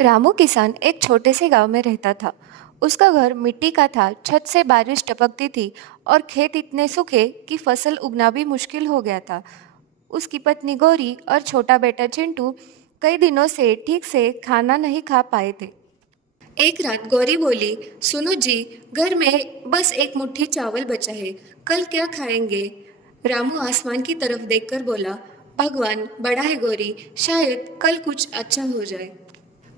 रामू किसान एक छोटे से गांव में रहता था। उसका घर मिट्टी का था, छत से बारिश टपकती थी और खेत इतने सूखे कि फसल उगना भी मुश्किल हो गया था। उसकी पत्नी गौरी और छोटा बेटा चिंटू कई दिनों से ठीक से खाना नहीं खा पाए थे। एक रात गौरी बोली, सुनो जी, घर में बस एक मुट्ठी चावल बचा है, कल क्या खाएंगे? रामू आसमान की तरफ देखकर बोला, भगवान बड़ा है गौरी, शायद कल कुछ अच्छा हो जाए।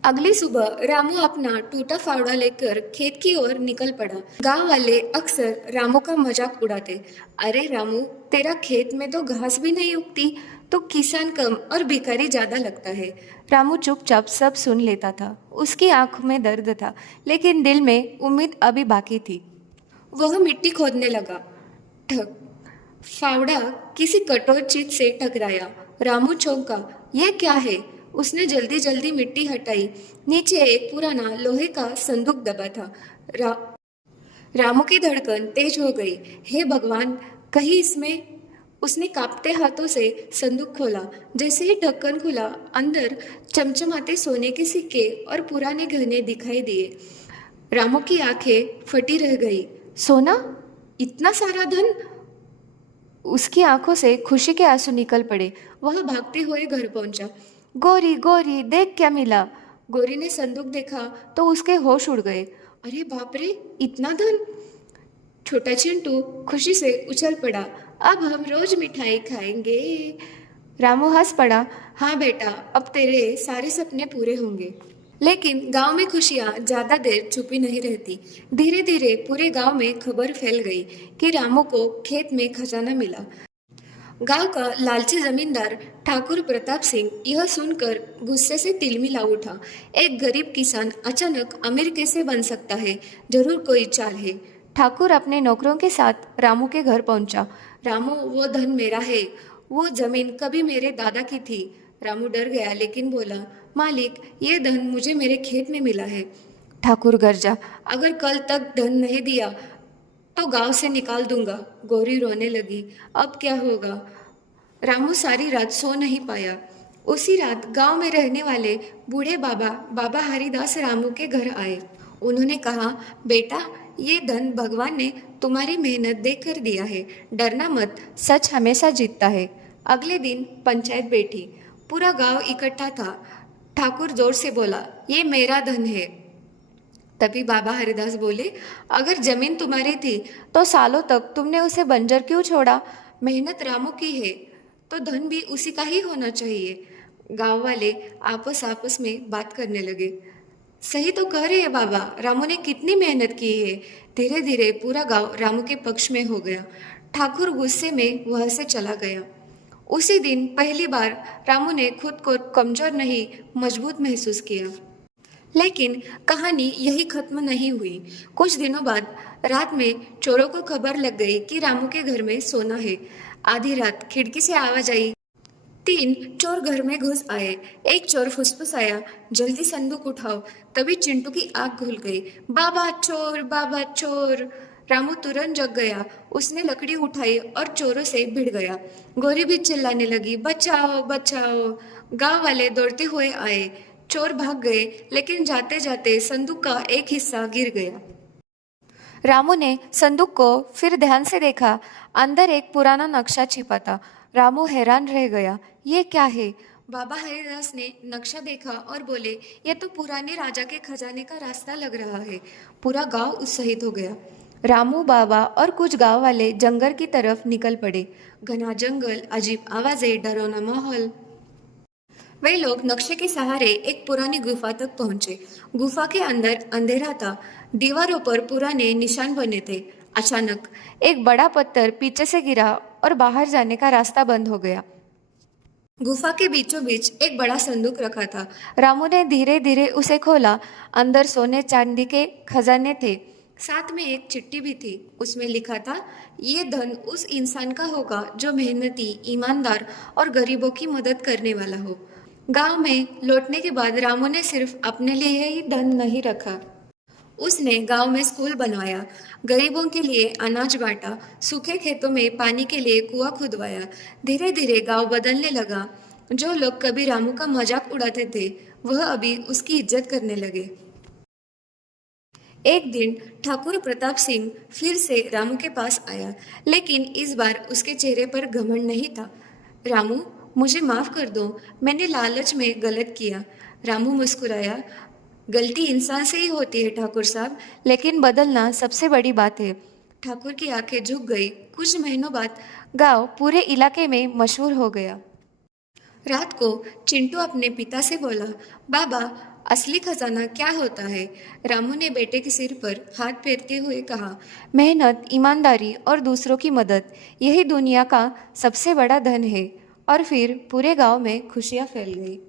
अगली सुबह रामू अपना टूटा फावड़ा लेकर खेत की ओर निकल पड़ा। गांव वाले अक्सर रामू का मजाक उड़ाते, अरे रामू, तेरा खेत में तो घास भी नहीं उगती, तो किसान कम और भिखारी ज्यादा लगता है। रामू चुपचाप सब सुन लेता था। उसकी आंखों में दर्द था, लेकिन दिल में उम्मीद अभी बाकी थी। वह मिट्टी खोदने लगा। ठक, फावड़ा किसी कठोर चीज से टकराया। रामू चौंका, यह क्या है? उसने जल्दी जल्दी मिट्टी हटाई। नीचे एक पुराना लोहे का संदूक दबा था। रा, रामू की धड़कन तेज हो गई। हे भगवान, कहीं इसमें? उसने कांपते हाथों से संदूक खोला। जैसे ही ढक्कन खुला, अंदर चमचमाते सोने के सिक्के और पुराने गहने दिखाई दिए। रामू की आंखें फटी रह गई। सोना? इतना सारा धन? उसकी आंखों से खुशी के आंसू निकल पड़े। वह भागते हुए घर पहुंचा। गोरी गोरी, देख क्या मिला। गोरी ने संदूक देखा तो उसके होश उड़ गए। अरे बाप रे, इतना धन! छोटा चिंटू खुशी से उछल पड़ा। अब हम रोज मिठाई खाएंगे। रामू हंस पड़ा। हाँ बेटा, अब तेरे सारे सपने पूरे होंगे। लेकिन गांव में खुशियां ज्यादा देर छुपी नहीं रहती। धीरे धीरे पूरे गांव में खबर फैल गई कि रामू को खेत में खजाना मिला। गांव का लालची जमींदार ठाकुर प्रताप सिंह यह सुनकर गुस्से से तिलमिला उठा। एक गरीब किसान अचानक अमीर कैसे बन सकता है? जरूर कोई चाल है। ठाकुर अपने नौकरों के साथ रामू के घर पहुंचा। रामू, वो धन मेरा है। वो जमीन कभी मेरे दादा की थी। रामू डर गया लेकिन बोला, मालिक, ये धन मुझे मेरे खेत में मिला है। ठाकुर गरजा, अगर कल तक धन नहीं दिया तो गांव से निकाल दूंगा। गौरी रोने लगी। अब क्या होगा? रामू सारी रात सो नहीं पाया। उसी रात गांव में रहने वाले बूढ़े बाबा बाबा हरिदास रामू के घर आए। उन्होंने कहा, बेटा, ये धन भगवान ने तुम्हारी मेहनत देखकर दिया है। डरना मत, सच हमेशा जीतता है। अगले दिन पंचायत बैठी। पूरा गांव इकट्ठा था। ठाकुर जोर से बोला, ये मेरा धन है। तभी बाबा हरिदास बोले, अगर जमीन तुम्हारी थी तो सालों तक तुमने उसे बंजर क्यों छोड़ा? मेहनत रामू की है तो धन भी उसी का ही होना चाहिए। गांव वाले आपस आपस में बात करने लगे। सही तो कह रहे हैं बाबा, रामू ने कितनी मेहनत की है। धीरे धीरे पूरा गांव रामू के पक्ष में हो गया। ठाकुर गुस्से में वहां से चला गया। उसी दिन पहली बार रामू ने खुद को कमजोर नहीं, मजबूत महसूस किया। लेकिन कहानी यही खत्म नहीं हुई। कुछ दिनों बाद रात में चोरों को खबर लग गई कि रामू के घर में सोना है। आधी रात खिड़की से आवाज आई। 3 चोर घर में घुस आए। एक चोर फुसफुसाया, जल्दी संदूक उठाओ। तभी चिंटू की आंख खुल गई। बाबा चोर, बाबा चोर! रामू तुरंत जग गया। उसने लकड़ी उठाई और चोरों से भिड़ गया। गौरी भी चिल्लाने लगी, बचाओ बचाओ! गांव वाले दौड़ते हुए आए। चोर भाग गए, लेकिन जाते जाते संदूक का एक हिस्सा गिर गया। रामू ने संदूक को फिर ध्यान से देखा। अंदर एक पुराना नक्शा छिपा था। रामू हैरान रह गया। ये क्या है? बाबा हरिदास ने नक्शा देखा और बोले, यह तो पुराने राजा के खजाने का रास्ता लग रहा है। पूरा गांव उत्साहित हो गया। रामू, बाबा और कुछ गांव वाले जंगल की तरफ निकल पड़े। घना जंगल, अजीब आवाजें, डरावना माहौल। वे लोग नक्शे के सहारे एक पुरानी गुफा तक पहुंचे। गुफा के अंदर अंधेरा था। दीवारों पर पुराने निशान बने थे। अचानक एक बड़ा पत्थर पीछे से गिरा और बाहर जाने का रास्ता बंद हो गया। गुफा के बीचों बीच एक बड़ा संदूक रखा था। रामू ने धीरे धीरे उसे खोला। अंदर सोने चांदी के खजाने थे। साथ में एक चिट्ठी भी थी। उसमें लिखा था, ये धन उस इंसान का होगा जो मेहनती, ईमानदार और गरीबों की मदद करने वाला हो। गांव में लौटने के बाद रामू ने सिर्फ अपने लिए ही धन नहीं रखा। उसने गांव में स्कूल बनवाया, गरीबों के लिए अनाज बांटा, सूखे खेतों में पानी के लिए कुआं खुदवाया। धीरे धीरे गांव बदलने लगा। जो लोग कभी रामू का मजाक उड़ाते थे, वह अभी उसकी इज्जत करने लगे। एक दिन ठाकुर प्रताप सिंह फिर से रामू के पास आया, लेकिन इस बार उसके चेहरे पर घमंड नहीं था। रामू, मुझे माफ कर दो, मैंने लालच में गलत किया। रामू मुस्कुराया। गलती इंसान से ही होती है ठाकुर साहब, लेकिन बदलना सबसे बड़ी बात है। ठाकुर की आंखें झुक गई। कुछ महीनों बाद गांव पूरे इलाके में मशहूर हो गया। रात को चिंटू अपने पिता से बोला, बाबा, असली खजाना क्या होता है? रामू ने बेटे के सिर पर हाथ फेरते हुए कहा, मेहनत, ईमानदारी और दूसरों की मदद, यही दुनिया का सबसे बड़ा धन है। और फिर पूरे गांव में खुशियां फैल गई।